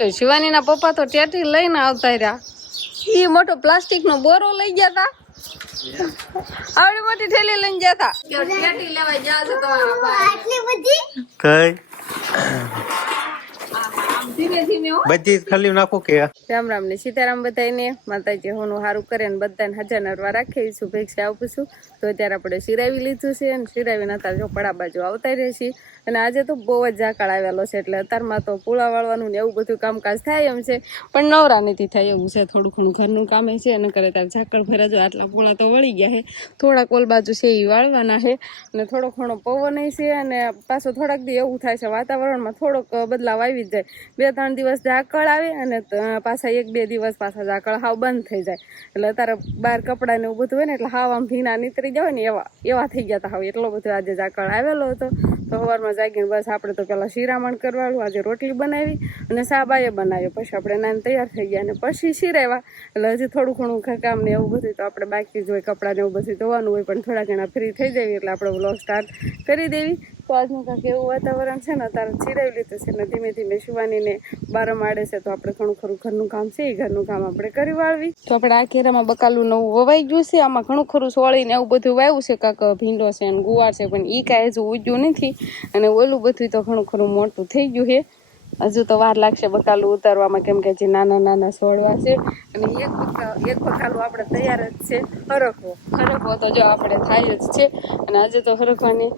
તો શિવાનીના પપ્પા તો ટેટી લઈને આવતા રહ્યા. એ મોટો પ્લાસ્ટિક નો બોરો લઈ ગયા હતા. આવડી મોટી થેલી લઈને ગયા હતા. ટેટી લેવા ગયા છે તમારા આટલી બધી કઈ ધીમે ધીમે બધી ખાલી નાખો કે રામ રામ ને સીતારામ બધાને માતાજી હોનું સારું કરે ને બધાને હજાર નરવા રાખે શુભેચ્છા આપું છું. તો અત્યારે આપણે શિરાવી લીધું છે અને શિરાવીને અત્યારે જો પડા બાજુ આવતા રહે છે. અને આજે તો બહુ જ ઝાકળ આવેલો છે એટલે અત્યારમાં તો પૂળા વાળવાનું ને એવું બધું કામકાજ થાય એમ છે, પણ નવરા નથી થાય એવું છે. થોડું ઘણું ઘરનું કામ છે અને કરે ત્યારે ઝાકળ ભર્યા જો આટલા પૂળા તો વળી ગયા છે. થોડાક ઓલ બાજુ છે એ વાળવાના છે અને થોડો ઘણો પવન છે અને પાછો થોડાક દી એવું થાય છે વાતાવરણમાં થોડોક બદલાવ આવી જ જાય. 2-3 દિવસ ઝાકળ આવે અને પાછા 1-2 દિવસ પાછા ઝાકળ હાવ બંધ થઈ જાય. એટલે અત્યારે બહાર કપડાં ને એવું બધું હોય ને એટલે હાવ આમ ભીના નીતરી જાય ને એવા થઈ ગયા હતા. હાવ એટલો બધો આજે ઝાકળ આવેલો હતો. તો સવારમાં જાગીને બસ આપણે તો પેલા શિરામણ કરવાનું, આજે રોટલી બનાવી અને સાબાએ બનાવ્યો. પછી આપણે નાન તૈયાર થઈ ગયા અને પછી શિરાવ્યા. એટલે હજી થોડું ઘણું કામ ને એવું બધું તો આપણે બાકી જ હોય, કપડાં ને એવું બધું ધોવાનું હોય, પણ થોડા ઘણા ફ્રી થઈ જાય એટલે આપણે વ્લોગ સ્ટાર્ટ કરી દેવી. તો આજનું કાંઈક એવું વાતાવરણ છે ને અત્યારે શિરાવી લીધું છે ને ધીમે ધીમે શિવાનીને બાર માડે છે. તો આપણે ઘણું ખરું ઘરનું કામ છે એ ઘરનું કામ આપણે કરી વાળવી. તો આપણે આ કેરામાં બકાલું નવું વવાઈ ગયું છે. આમાં ઘણું ખરું સોળીને એવું બધું વાવ્યું છે, કાંક ભીંડો છે અને ગુવાર છે, પણ એ કાંઈ હજુ ઉગ્યું નથી. અને ઓલું બધું તો ઘણું ખરું મોટું થઈ ગયું છે. હજુ તો વાર લાગશે બકાલું ઉતારવામાં, કેમ કે જે નાના નાના છોડવા છે. અને એક બકાલું આપણે તૈયાર જ છે. હરખવો તો જો આપણે થાય જ છે. અને આજે તો હરખવાની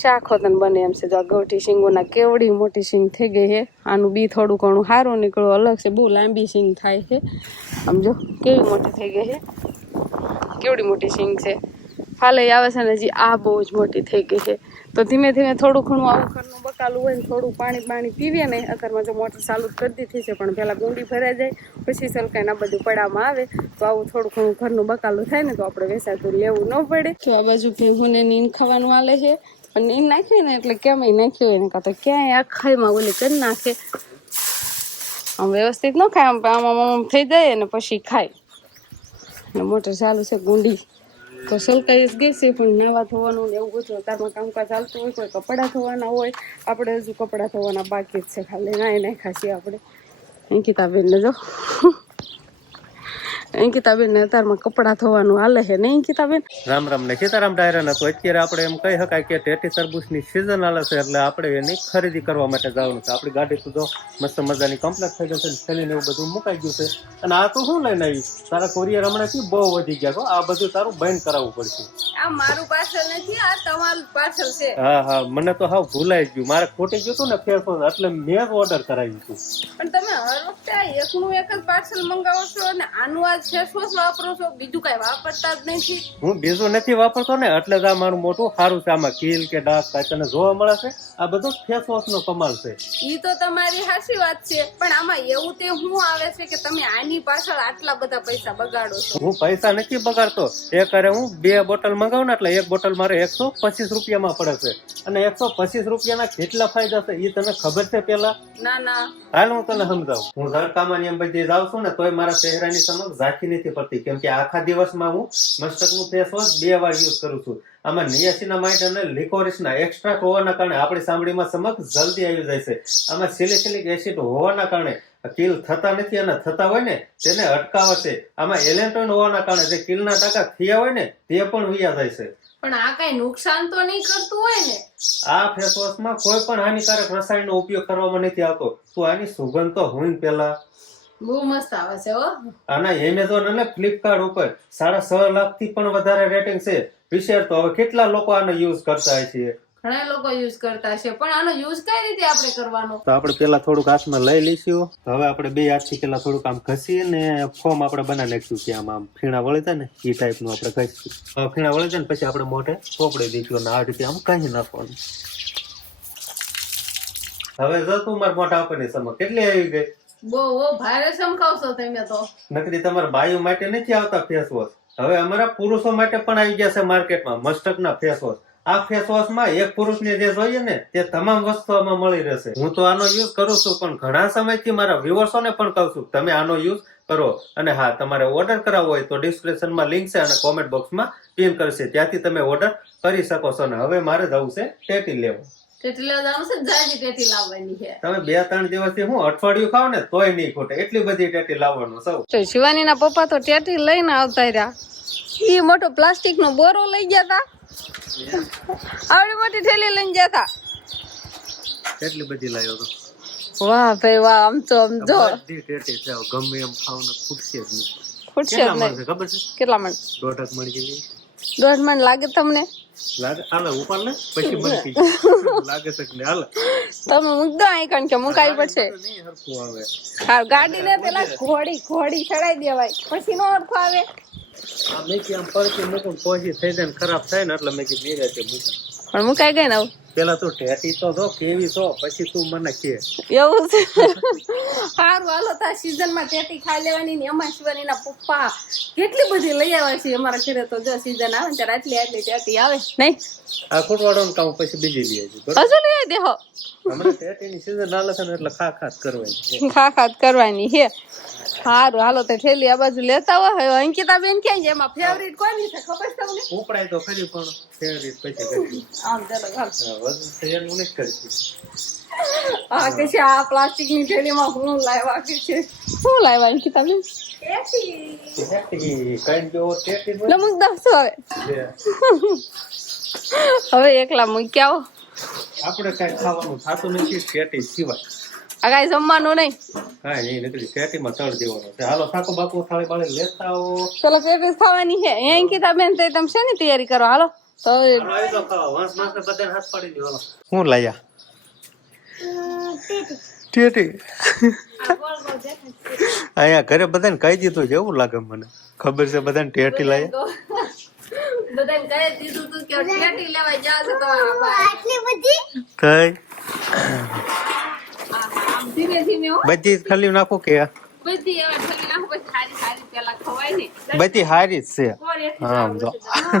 શાક હોતન બને એમ છે. જો આ ગૌઠી શીંગોના કેવડી મોટી શીંગ થઈ ગઈ છે. આનું બી થોડું ઘણું સારું નીકળ્યું અલગ છે. બહુ લાંબી શીંગ થાય છે. આમ જો કેવી મોટી થઈ ગઈ છે, કેવડી મોટી શીંગ છે. હાલે આવે છે ને હજી આ બહુ જ મોટી થઈ ગઈ છે. તો ધીમે ધીમે થોડું ઘણું આવું ઘરનું બકાલું હોય ને થોડું પાણી પીવીએ ને. અત્યારમાં જો મોટર ચાલુ જ કરી દીધી છે, પણ પહેલાં ગુંડી ભરાઈ જાય પછી સલકાઈને આ બધું પડામાં આવે તો આવું થોડું ઘણું ઘરનું બકાલું થાય ને તો આપણે વેસાતું લેવું ન પડે. તો આ બાજુ ભેગુને નીંદ ખાવાનું હાલે છે. પણ નીંદ નાખીએ ને એટલે કેમ નાખ્યું હોય ને કાં તો ક્યાંય આખાઈમાં ઓલી કરી નાખે. આમ વ્યવસ્થિત ન ખાય, આમ થઈ જાય ને પછી ખાય. અને મોટર ચાલુ છે ગુંડી તો સલકાઈ જ ગઈ છે, પણ નાવા ધોવાનું ને એવું બધું અત્યારમાં કામકાજ ચાલતું હોય. કોઈ કપડાં ધોવાના હોય, આપણે હજુ કપડાં ધોવાના બાકી જ છે. ખાલી નાખ્યા છીએ આપણે. અંકિતાબેનને જો અંકિતાબેન ને અત્યારમાં કપડાં ધોવાનું હાલે છે ને અંકિતાબેન. રામ રામ ને સીતારામ ડાયરા ના. તો અત્યારે આપણે એમ કહી શકાય કે ટેટી તરબૂચની સિઝન હાલે છે, એટલે આપણે એની ખરીદી કરવા માટે જવાનું છે. આપણી ગાડી તો મસ્ત મજાની કમ્પ્લીટ થઈ ગઈ છે, થેલીને એવું બધું મુકાઈ ગયું છે. અને આ તો શું લઈને આવી? તારા કોરિયર હમણાંથી બહુ વધી ગયા છો. આ બધું તારું બંધ કરાવવું પડશે. આ મારું પાર્સલ નથી, આ તમારું પાર્સલ છે. હા મને તો હાવ ભૂલાઈ જ ગયું. મારે ખોટી ગયું હતું ને ફેર એટલે મેં જ ઓર્ડર કરાવ્યું હતું. પણ તમે હર વખતે એકનું એક જ પાર્સલ મંગાવો છો અને આનું આ ફેસ વોશ વાપરો છો, બીજું કઈ વાપરતા જ નથી. હું બીજું નથી વાપરતો ને, એટલે જ આ મારું મોટું સારું છે. આમાં કીલ કે ડાઘ કાંઈ તને જોવા મળે છે? આ બધું ફેસ વોશ નો કમાલ છે. ઈ તો તમારી સાચી વાત છે, પણ આમાં એવું તે શું આવે છે કે તમે આની પાછળ આટલા બધા પૈસા બગાડો છો? હું પૈસા નથી બગાડતો. એક અરે હું 2 બોટલ મંગાવું ને એટલે એક બોટલ મારે 125 રૂપિયામાં પડે છે. અને 125 રૂપિયાના કેટલા ફાયદા છે એ તને ખબર છે પેલા? ના હાલ હું તને સમજાવું. હું ધરકામાં એમ બધી જાઉં છું ને તોય મારા ચહેરાની સમજ ઝાંખી નથી પડતી, કેમ કે આખા દિવસમાં હું મસ્તકનું ફેસ વોશ 2 વાર યુઝ કરું છું. આમાં નિયાસિનામાઇડ અને લિકોરિસના એક્સ્ટ્રા હોવાના કારણે આપણી ચામડીમાં ચમક જલ્દી આવી જાય છે. આમાં સિલિસિલિક એસિડ હોવાના કારણે કીલ થતા નથી, અને થતા હોય ને તેને અટકાવે છે. આમાં એલેન્ટોઇન હોવાના કારણે જે કીલના ટાંકા થયા હોય ને તે પણ વયા જાય છે. પણ આ કઈ નુકસાન તો નહીં કરતું હોય ને? આ ફેસ વોશમાં કોઈ પણ હાનિકારક રસાયણનો ઉપયોગ કરવામાં નથી આવતો. તો આની સુગંધ તો હોય પેલા બહુ મસ્ત આવે છે હો. આના એમેઝોન અને ફ્લિપકાર્ટ ઉપર 6.5 લાખથી પણ વધારે રેટિંગ છે. વિચાર તો હવે કેટલા લોકો આનો યુઝ કરતા હોય છે. ઘણા લોકો યુઝ કરતા છે, પણ આનો યુઝ કઈ રીતે આપણે કરવાનો? તો આપણે પેલા થોડુંક હાથમાં લઈ લઈશું. હવે આપણે 2 હાથથી પેલા થોડુંક આમ ઘસીએ ને ફોર્મ આપણે બનાવી નાખીશું કે આમ ફીણા વળી જાય ને એ ટાઈપનું આપણે ઘસીશું. હવે ફીણા વળી જાય ને પછી આપણે મોઢે ચોપડી દઈશું અને આ રીતે આમ કઈ નાખવાનું. હવે જો તું મારા મોઢા ઉપરની સમજ કેટલી આવી ગઈ? બહુ ભારે સમકાવશો તમે તો. નકરી તમારા બાયુ માટે નથી આવતા ફેસ વોશ, હવે અમારા પુરુષો માટે પણ આવી ગયા છે માર્કેટમાં મસ્ટકના ફેસ વોશ. આ ફેસ વોશમાં એક પુરુષને જે જોઈએ ને તે તમામ વસ્તુ આમાં મળી રહેશે. હું તો આનો યુઝ કરું છું, પણ ઘણા સમયથી મારા વ્યુઅર્સોને પણ કહું છું તમે આનો યુઝ કરો. અને હા, તમારે ઓર્ડર કરાવવો હોય તો ડિસ્ક્રિપ્શનમાં લિંક છે અને કોમેન્ટ બોક્સમાં પિન કરશે, ત્યાંથી તમે ઓર્ડર કરી શકો છો. ને હવે મારે જવું છે ટેટી લેવા. ટેટી લેવા જવાનું છે જાજી ટેટી લાવવાની છે તમે 2-3 દિવસથી હું અઠવાડિયું ખાવ ને તોય નહીં ખોટે, એટલી બધી ટેટી લાવવાનું સૌ. તો શિવાની ના પપ્પા તો ટેટી લઈને આવતા રહ્યા. ઈ મોટો પ્લાસ્ટિક નો બોરો લઈ ગયા હતા, આવડી મોટી થેલી લઈને ગયા હતા. કેટલી બધી લાવ્યો તો. વાહ ભાઈ વાહ, આમ તો આમ જો બધી ટેટી છે, ગમે એમ ખાવ ને ખૂટશે જ નહીં. ખૂટશે જ કેટલા નહીં. મણ છે ખબર છે? કેટલા મણ? 1.5 મણ જેવી 1.5 મણ લાગે તમને? લાગે. હાલે ઉપર ને પછી મને કીધું લાગે છે કે નહીં. હાલે તમે મૂકદો અહીં, કારણ કે મુકાવી પડશે. નહીં હરખું આવે. હા, ગાડી ને પેલા ઘોડી ચડાઈ દેવાય, પછી નો અર્થ આવે. આ મેં કે આમ પડતી મૂકું પછી થઈ જાય ને ખરાબ થાય ને એટલે મેં કીધું નિરાતે મૂકું. પણ મુકાઈ ગઈ ને હવે. પેલા તું ટેટી તો જો કેવી છો, પછી તું મને કે. એવું છે. સારું હાલો, તા સીઝન માં ટેટી ખાઈ લેવાની ને. એમાં શિવાની ના પપ્પા કેટલી બધી લઈ આવ્યા છે અમારા ઘરે. તો જો સીઝન આવે ત્યારે આટલી ટેટી આવે નહીં. આ ખોટવાડો ને કામ પછી બીજી લઈ આવી. હજુ લઈ આવી દેહો. હમણાં ટેટીની સીઝન હાલે છે ને એટલે ખાસ કરવાની. ખાખાત કરવાની હે. સારું હાલો, તો ઠેલી આ બાજુ લેતા હોય. અંકિતા બેન ક્યાં છે? એમાં ફેવરિટ કોની છે ખબર છે તમને? ઉપડાય તો ખરી પણ ફેવરિટ પછી કરી. આમ ચાલો હાલ. વજન તૈયાર હું નથી કરતી. આ કે છે આ પ્લાસ્ટિક ની થેલીમાં હું લાવ્યા કે છે. શું લાવ્યા અંકિતા બેન? ટેટી કઈ જો ટેટી હોય નમક દસ હવે. ને હવે એકલા મૂક્યા આવો. આપણે કઈ ખાવાનું થતું નથી ટેટી સિવાય. આ કઈ જમવાનું નહીં. કાંઈ નહીં નીકળી ટેટીમાં તળ દેવાનો છે. હાલો સાકો બાકો થાળી બાળી લેતા આવો. ચલો ટેટી ખાવાની છે. અંકિતા બેન તો તમે શેની તૈયારી કરો? હાલો તો હાલો આવી જાઓ ખાવા. વાંસ ને બધાને હાથ પાડી દો. હાલો શું લાયા? ટેટી. અહીંયા ઘરે બધાને કહી દીધું છે એવું લાગે મને. ખબર છે બધાને ટેટી લાયા. બધાને કહી દીધું તું કે ટેટી લેવા જા છે તમારા ભાઈ. આટલી બધી કઈ આમ ધીમે ધીમે હો. બધી જ ખાલી નાખું કે બધી હવે ઠરી નાખો, પછી સારી સારી પેલા ખવાય ને. બધી હારી જ છે. કોણ એટલી હા આમ જો. હા.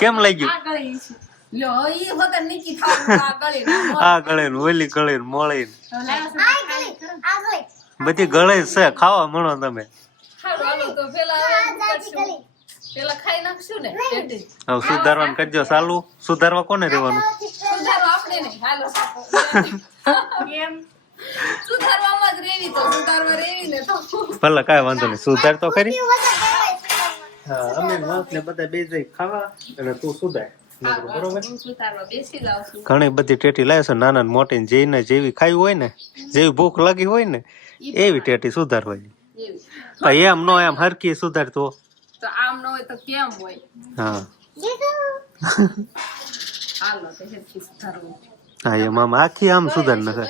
કેમ લઈ ગયું? આ ગળી છે. લ્યો ઈ હોતા નીચી ખાવું આ ગળી ના. આ ગળે ને ઓલી ગળે ને મોળી ને આ ગળી. બધી ગળે જ છે. ખાવા મળો તમે. હાલો હાલો, તો પેલા હવે શું કરશું? પેલા ખાઈ નાખશું ને ટેટી. હવે સુધારવાનું કરજો ચાલુ. સુધારવા કોને રહેવાનું? સુધારો આપણે નહીં. હાલો કેમ સુધારવામાં જ રેવી, તો સુધારવા રેવી ને તો. ભલે કાંઈ વાંધો નહીં. સુધાર તો ખરી. હા અમે વાંસ ને બધા બે જઈ ખાવા અને તું સુધાર. બરોબર. હું સુધારવા બેસી જાઉં છું. ઘણી બધી ટેટી લાવે છે નાના ને મોટી ને જેને જેવી ખાવી હોય ને, જેવી ભૂખ લાગી હોય ને એવી ટેટી સુધારવાની. એવી. એમ નો એમ હરકી સુધાર તો. તો આમ ન હોય તો કેમ હોય? હા હાલો તો હેરથી સુધારવું. હા એમ આમ આખી આમ સુધાર નાખે.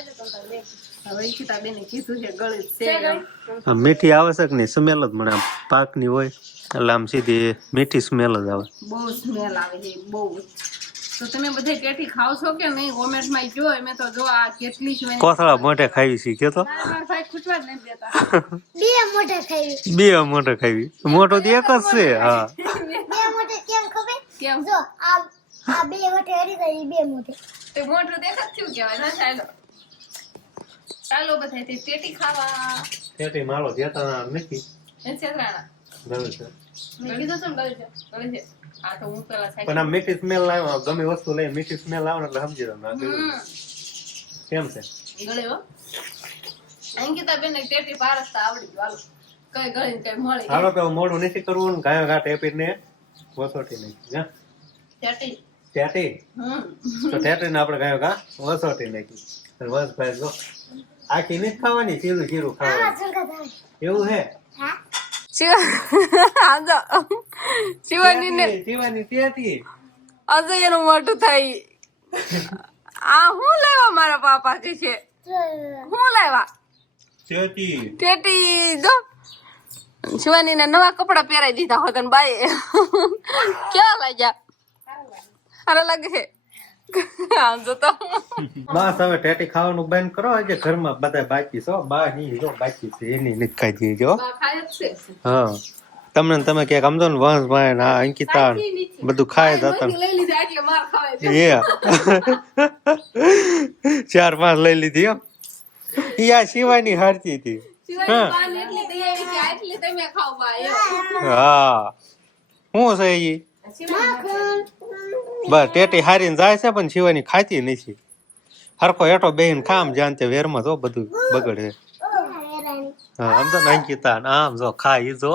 હવે ઈચ્છતા બેને કીધું છે ગળિત છે એમ. આમ મીઠી આવે છે કે નહીં? સ્મેલ જ મને આમ પાકની હોય એટલે આમ સીધી મીઠી સ્મેલ જ આવે. બહુ સ્મેલ આવે છે બહુ. તો તમે બધે ટેટી ખાવ છો કે નહીં? કોમેન્ટમાં જો. મેં તો જો આ કેટલી છે. કોથળા મોઢે ખાવી શીખે તો મારા ભાઈ ખૂટવા જ નહીં દેતા. બે મોઢે ખાવી. બે મોઢે ખાવી. મોટો તો એક જ છે. હા બે મોઢે કેમ ખબર? કેમ? જો આ બે મોઢે હરી જાય બે મોઢે. તે મોટું દેખાત થયું કહેવાય. ના ચાલો ચાલો બધા તે ટેટી ખાવા. ટેટી મારો દેતા નથી. એ છેતરાણા ગળે છે. ગળી જશો ને ગળી છે. આ તો હું પેલા સાઈડ. પણ આ મીઠી સ્મેલ આવે. ગમે વસ્તુ લઈ મીઠી સ્મેલ આવે ને એટલે સમજી જવાનું આ ગળ્યું. કેમ છે? ગળે હો. અંકિતા બેન ટેટી પારસતા આવડી ગયું. હાલો કઈ ગળી કઈ મળી. હાલો તો મોડું નથી કરવું ને ગાયો ઘાટ એપી ને વસોટી નાખી. હા ટેટી. ટેટી તો ટેટી ને આપણે ગાયો ઘા વસોટી નાખી. બસ ભાઈ જો આખી નથી ખાવાની, ચીરું ચીરું ખાવાનું. એવું હે? હા શિવાની ટેટી. અજય એનું મોટું થાય. આ હું લેવા મારા પાપા કે છે? હું લેવા ટેટી. ટેટી જો. શિવાની ને નવા કપડા પહેરાઈ દીધા હોત ને બાઈ. કેવા લાગ્યા? સારા લાગે છે. આમ જો તો બસ હવે ટેટી ખાવાનું બંધ કરો. આજે ઘરમાં બધા બાકી છો. બા ની જો બાકી છે એની નથી ખાઈ દેજો. ખાય જ છે. હા તમને ને તમે ક્યાંક સમજો ને વંશ ભાઈ ને અંકિતા બધું ખાય જતા લઈ લીધા એટલે માર ખાવાય છે. એ 4-5 લઈ લીધી હો. યા શિવાની હારતી હતી. શિવાની બાને એટલી દઈ આવી કે આટલી તમે ખાવ બા એમ. હા શું છે ઈ? શિવાની બસ ટેટી હારીને જાય છે પણ શિવાની ખાતી નથી. હરખો હેઠો બેહીને ખામ જાન તે વેરમાં જો બધું બગડે. હા આમ તો અંકિતા આમ જો ખાઈ જો.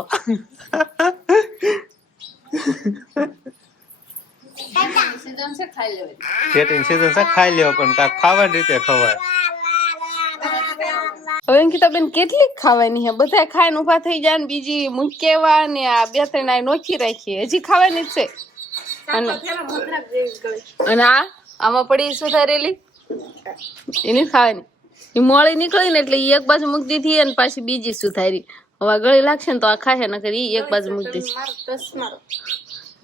સીઝન છે ખાઈ લેવાય. ટેટીની સીઝન છે ખાઈ લેવો પણ કાંઈક ખાવાની રીતે ખવાય. હવે અંકિતાબેન કેટલીક ખાવાની છે? બધા ખાઈને ઉભા થઈ જાય ને બીજી મૂકેવા ને આ 2-3 આ નોખી રાખીએ, હજી ખાવાની જ છે. અને આ આમાં પડી સુધારેલી એની ખાવાની, એ મોળી નીકળી ને એટલે ઈ એક બાજુ મૂકી દીધી અને પાછી બીજી સુધારી. હવે ગળી લાગશે ને તો આ ખાશે, નકર ઈ એક બાજુ મૂકી દીધી.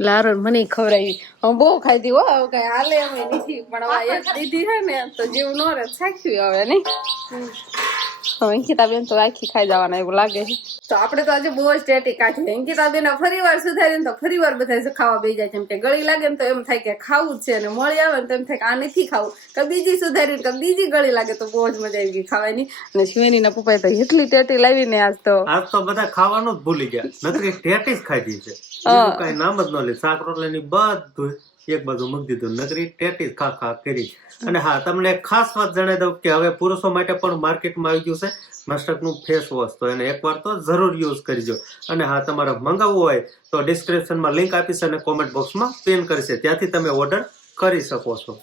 લારો મને ખવડાવી, હું બહુ ખાધી હો, હવે કઈ હાલે અમે નથી, પણ હવે એક દીધી છે ને તો જેવું નો રહે સાખ્યું હવે નહીં. અંકિતાબેન તો આખી ખાઈ જવાના એવું લાગે છે. તો આપણે તો આજે બહુ જ ટેટી કાઢી. અંકિતાબેન ફરી વાર સુધારીને તો ફરી વાર બધા ખાવા બેસી જાય છે. એમ કે ગળી લાગે ને તો એમ થાય કે ખાવું જ છે, અને મળી આવે ને તો એમ થાય કે આ નથી ખાવું, કે બીજી સુધારીને કે બીજી ગળી લાગે તો બહુ જ મજા આવી ગઈ ખાવાની. અને શિવાનીના પપ્પાએ તો એટલી ટેટી લાવીને આજ તો બધા ખાવાનું જ ભૂલી ગયા, નકરી ટેટી જ ખાધી છે. બીજું કઈ નામ જ ન લે. શાક રોટલાની બધું એક બાજુ મૂકી દીધું, નકરી ટેટી ખા ખા કરી. અને હા, તમને એક ખાસ વાત જણાવી દઉં કે હવે પુરુષો માટે પણ માર્કેટમાં આવી ગયું છે મસ્ટકનું ફેસ વોશ, તો એને એકવાર તો જરૂર યુઝ કરજો. અને હા, તમારે મંગાવવું હોય તો ડિસ્ક્રિપ્શનમાં લિંક આપીશ અને કોમેન્ટ બોક્સમાં પિન કરશે, ત્યાંથી તમે ઓર્ડર કરી શકો છો.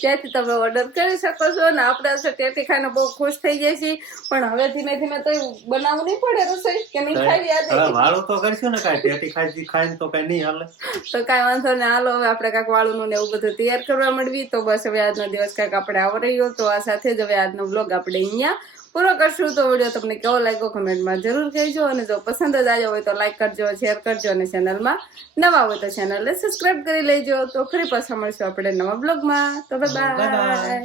ત્યાંથી તમે ઓર્ડર કરી શકો છો. અને આપણે ટેટી ખાઈને બહુ ખુશ થઈ જાય છે, પણ હવે ધીમે ધીમે તો બનાવવું નહીં પડે રસોઈ, કે નહીં ખાવી આજે વાળું તો કરશું ને, કાંઈ ટેટી ખાઈને તો કઈ નહીં હાલે. તો કાંઈ વાંધો ને, હાલો હવે આપણે કાંઈક વાળું ને એવું બધું તૈયાર કરવા મળવી. તો બસ હવે આજનો દિવસ કાંઈક આપણે આવડ્યો. તો આ સાથે જ હવે આજનો વ્લોગ આપણે અહીંયા પૂરો કરશું. તો વિડીયો તમને કેવો લાગ્યો કમેન્ટમાં જરૂર કહેજો, અને જો પસંદ જ આવ્યો હોય તો લાઈક કરજો, શેર કરજો, અને ચેનલમાં નવા હોય તો ચેનલને સબસ્ક્રાઇબ કરી લેજો. તો ફરી પાછા મળશું આપણે નવા બ્લોગમાં. તો બાય.